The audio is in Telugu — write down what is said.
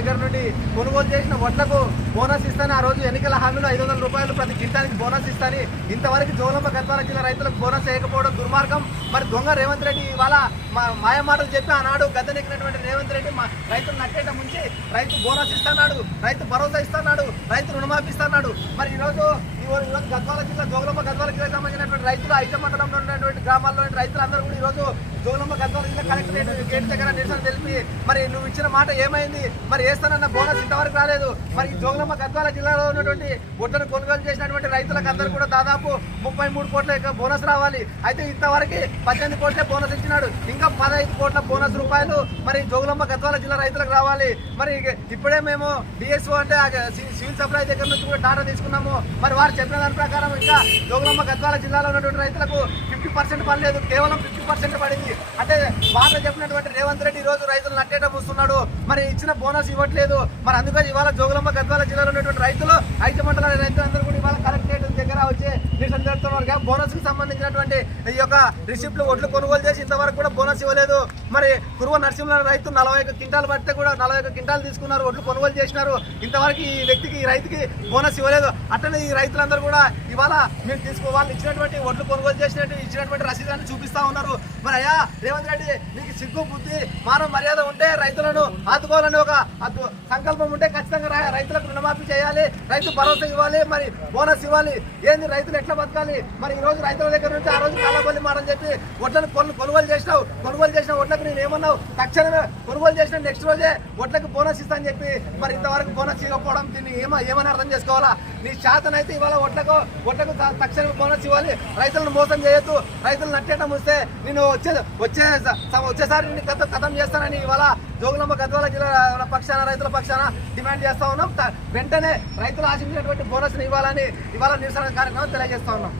దగ్గర నుండి కొనుగోలు చేసిన వడ్లకు బోనస్ ఇస్తాను ఆ రోజు ఎన్నికల హామీలో ఐదు వందల రూపాయలు ప్రతి గిట్టానికి బోనస్ ఇస్తాను. ఇంతవరకు జోలమ్మ గద్వాల జిల్లా రైతులకు బోనస్ వేయకపోవడం దుర్మార్గం. మరి దొంగ రేవంత్ రెడ్డి ఇవాళ మా మాయ మాటలు చెప్పి ఆనాడు గద్దెనెక్కినటువంటి రేవంత్ రెడ్డి మా రైతులు నట్టేట ముంచి రైతు బోనస్ ఇస్తున్నాడు రైతు భరోసా ఇస్తున్నాడు రైతు రుణమాఫీ ఇస్తున్నాడు. మరి ఈరోజు ఈ రోజు ఈరోజు గద్వాల జిల్లా జోగులమ్మ గద్వాల జిల్లాకు సంబంధించినటువంటి రైతులు ఐదు మండలంలో ఉన్నటువంటి గ్రామాల్లో రైతులందరూ కూడా ఈరోజు జోగులమ్మ గద్వాల జిల్లా కలెక్టరేట్ గేట్ దగ్గర నిరసన తెలిపి మరి నువ్వు ఇచ్చిన మాట ఏమైంది? మరి వేస్తానన్న బోనస్ ఇంతవరకు రాలేదు. మరి జోగులమ్మ గద్వాల జిల్లాలో ఉన్నటువంటి ఒడ్లను కొనుగోలు చేసినటువంటి రైతులకు అందరూ కూడా దాదాపు ముప్పై మూడు కోట్ల బోనస్ రావాలి. అయితే ఇంతవరకు పద్దెనిమిది కోట్లే బోనస్ ఇచ్చినాడు. ఇంకా పదహైదు కోట్ల బోనస్ రూపాయలు మరి జోగులమ్మ గద్వాల జిల్లా రైతులకు రావాలి. మరి ఇప్పుడే మేము డిఎస్ఓ అంటే సివిల్ సప్లై దగ్గర నుంచి కూడా డాటా తీసుకున్నాము. మరి వారు చెప్పిన దాని ప్రకారం ఇంకా జోగులమ్మ గద్వాల జిల్లాలో ఉన్నటువంటి రైతులకు ఫిఫ్టీ పర్సెంట్ పడలేదు. కేవలం ఫిఫ్టీ పర్సెంట్ పడింది. అంటే వారు చెప్పినటువంటి రేవంత్ రెడ్డి ఈ రోజు రైతులు నట్టేట మూస్తున్నాడు. మరి ఇచ్చిన బోనస్ ఇవ్వట్లేదు. మరి అందుకని ఇవాళ జోగులమ్మ గద్వాల జిల్లాలో ఉన్నటువంటి రైతులు ఐదు మండల రైతులందరూ కూడా ఇవాళ కలెక్టరేట్ దగ్గర వచ్చి నిరసన బోనస్కి సంబంధించినటువంటి ఈ యొక్క రిసిప్ట్లు ఒడ్లు కొనుగోలు చేసి ఇంతవరకు కూడా బోనస్ ఇవ్వలేదు. మరి కురువ నరసింహ రైతు నలభై ఒక్క క్వింటాలు పడితే కూడా నలభై ఒక్క క్వింటాలు తీసుకున్నారు ఒడ్లు కొనుగోలు చేసినారు. ఇంతవరకు ఈ వ్యక్తికి ఈ రైతుకి బోనస్ ఇవ్వలేదు. అట్లనే ఈ రైతులందరూ కూడా ఇవాళ మీరు తీసుకో వాళ్ళు ఇచ్చినటువంటి ఒడ్లు కొనుగోలు చేసినట్టు ఇచ్చినటువంటి రసీదాన్ని చూపిస్తా ఉన్నారు. మరి అయ్యా రేవంత్ రెడ్డి మీకు సిగ్గు బుద్ధి మానవ మర్యాద ఉంటే రైతులను ఆదుకోవాలని ఒక సంకల్పం ఉంటే ఖచ్చితంగా రై- రైతులకు రుణమాఫీ చేయాలి రైతు భరోసా ఇవ్వాలి మరి బోనస్ ఇవ్వాలి. ఏంది రైతులు ఎట్లా బతకాలి? మరి ఈ రోజు రైతుల దగ్గర నుంచి ఆ రోజు కాలబల్లి మాట అని చెప్పి వడ్లను కొను కొనుగోలు చేసినావు. కొనుగోలు చేసిన వడ్లకు నేను ఏమన్నావు? తక్షణమే కొనుగోలు చేసిన నెక్స్ట్ రోజే వడ్లకు బోనస్ ఇస్తాను చెప్పి మరి ఇంతవరకు బోనస్ ఇవ్వకపోవడం దీన్ని ఏమో ఏమని అర్థం చేసుకోవాలా? నీ శాతనైతే ఇవాళ వడ్లకు వడ్లకు తక్షణమే బోనస్ ఇవ్వాలి. రైతులను మోసం చేయొద్దు. రైతులు నట్టేయడం వస్తే నేను వచ్చే వచ్చే వచ్చేసారి నిన్ను కథ కథం చేస్తానని ఇవాళ జోగులమ్మ గద్వాల జిల్లా పక్షాన రైతుల పక్షాన డిమాండ్ చేస్తా ఉన్నాం. వెంటనే రైతులు ఆశించినటువంటి బోనస్ని ఇవ్వాలని ఇవాళ నిరసన కార్యక్రమం తెలియజేస్తా ఉన్నాం.